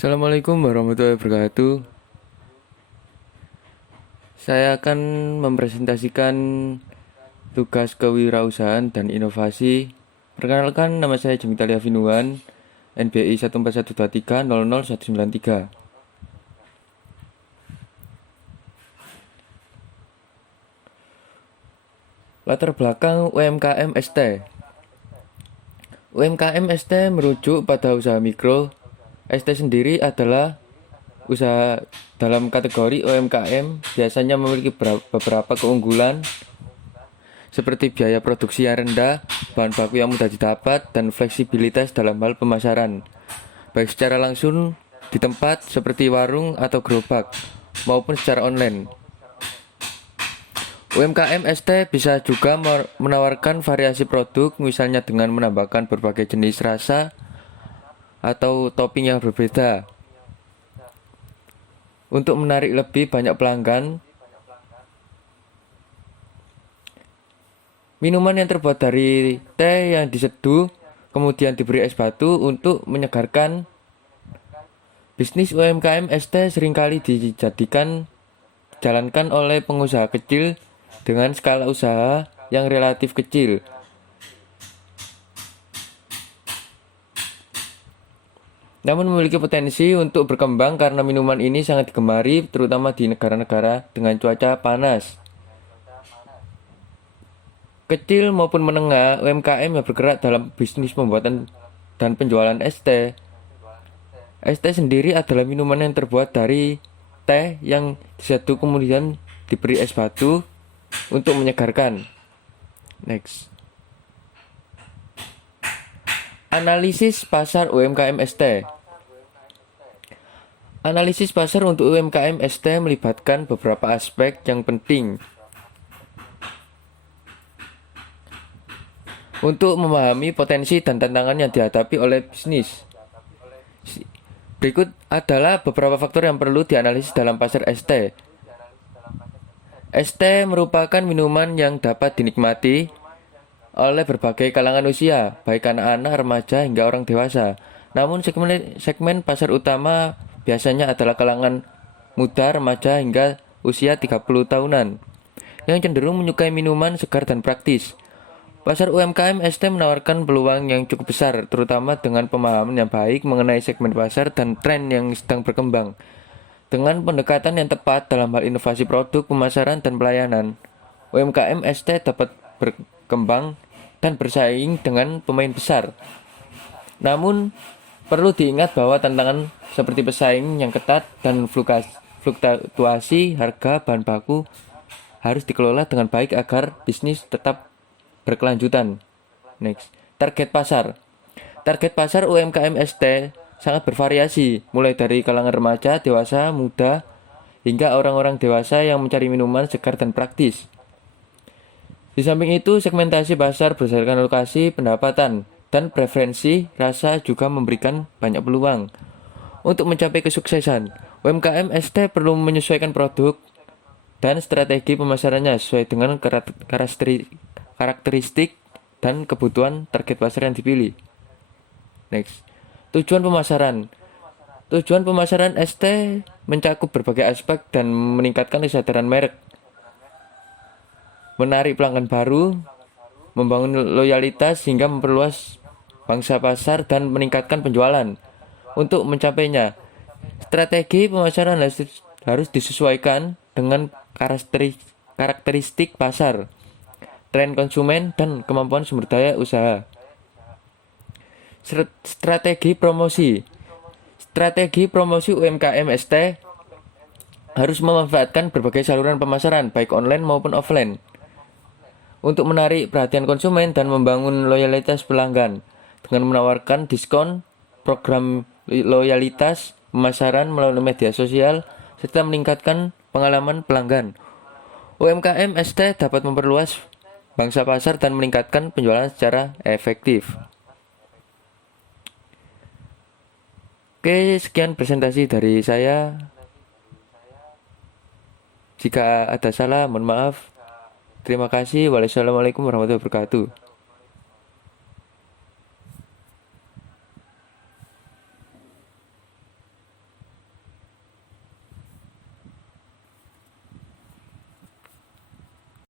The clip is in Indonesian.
Assalamualaikum warahmatullahi wabarakatuh. Saya akan mempresentasikan tugas kewirausahaan dan inovasi. Perkenalkan, nama saya Jemitalia Vinuan, NBI 1412300193. Latar belakang UMKM ST. UMKM ST merujuk pada usaha mikro. ST sendiri adalah usaha dalam kategori UMKM, biasanya memiliki beberapa keunggulan seperti biaya produksi yang rendah, bahan baku yang mudah didapat, dan fleksibilitas dalam hal pemasaran, baik secara langsung di tempat seperti warung atau gerobak, maupun secara online. UMKM ST bisa juga menawarkan variasi produk, misalnya dengan menambahkan berbagai jenis rasa atau topping yang berbeda. Untuk menarik lebih banyak pelanggan, minuman yang terbuat dari teh yang diseduh kemudian diberi es batu untuk menyegarkan. Bisnis UMKM ST seringkali dijalankan oleh pengusaha kecil dengan skala usaha yang relatif kecil. Namun memiliki potensi untuk berkembang karena minuman ini sangat digemari, terutama di negara-negara dengan cuaca panas. Kecil maupun menengah, UMKM yang bergerak dalam bisnis pembuatan dan penjualan es teh. Es teh sendiri adalah minuman yang terbuat dari teh yang diseduh kemudian diberi es batu untuk menyegarkan. Next. Analisis pasar UMKM ST. Analisis pasar untuk UMKM ST melibatkan beberapa aspek yang penting untuk memahami potensi dan tantangan yang dihadapi oleh bisnis. Berikut adalah beberapa faktor yang perlu dianalisis dalam pasar ST. ST merupakan minuman yang dapat dinikmati oleh berbagai kalangan usia, baik anak-anak, remaja, hingga orang dewasa. Namun segmen pasar utama biasanya adalah kalangan muda, remaja, hingga usia 30 tahunan, yang cenderung menyukai minuman segar dan praktis. Pasar UMKM ST menawarkan peluang yang cukup besar, terutama dengan pemahaman yang baik mengenai segmen pasar dan tren yang sedang berkembang. Dengan pendekatan yang tepat dalam hal inovasi produk, pemasaran, dan pelayanan, UMKM ST dapat berkembang dan bersaing dengan pemain besar. Namun, perlu diingat bahwa tantangan seperti pesaing yang ketat dan fluktuasi harga bahan baku harus dikelola dengan baik agar bisnis tetap berkelanjutan. Next. Target pasar. Target pasar UMKM ST sangat bervariasi, mulai dari kalangan remaja, dewasa, muda, hingga orang-orang dewasa yang mencari minuman segar dan praktis. Di samping itu, segmentasi pasar berdasarkan lokasi, pendapatan, dan preferensi rasa juga memberikan banyak peluang. Untuk mencapai kesuksesan, UMKM ST perlu menyesuaikan produk dan strategi pemasarannya sesuai dengan karakteristik dan kebutuhan target pasar yang dipilih. Next. Tujuan pemasaran. Tujuan pemasaran ST mencakup berbagai aspek dan meningkatkan kesadaran merek, menarik pelanggan baru, membangun loyalitas hingga memperluas pangsa pasar dan meningkatkan penjualan. Untuk mencapainya, strategi pemasaran harus disesuaikan dengan karakteristik pasar, tren konsumen, dan kemampuan sumber daya usaha. Strategi promosi. Strategi promosi UMKM ST harus memanfaatkan berbagai saluran pemasaran, baik online maupun offline, untuk menarik perhatian konsumen dan membangun loyalitas pelanggan dengan menawarkan diskon, program loyalitas, pemasaran melalui media sosial, serta meningkatkan pengalaman pelanggan. UMKM ST dapat memperluas bangsa pasar dan meningkatkan penjualan secara efektif. Oke, sekian presentasi dari saya. Jika ada salah, mohon maaf. Terima kasih. Wassalamualaikum warahmatullahi wabarakatuh.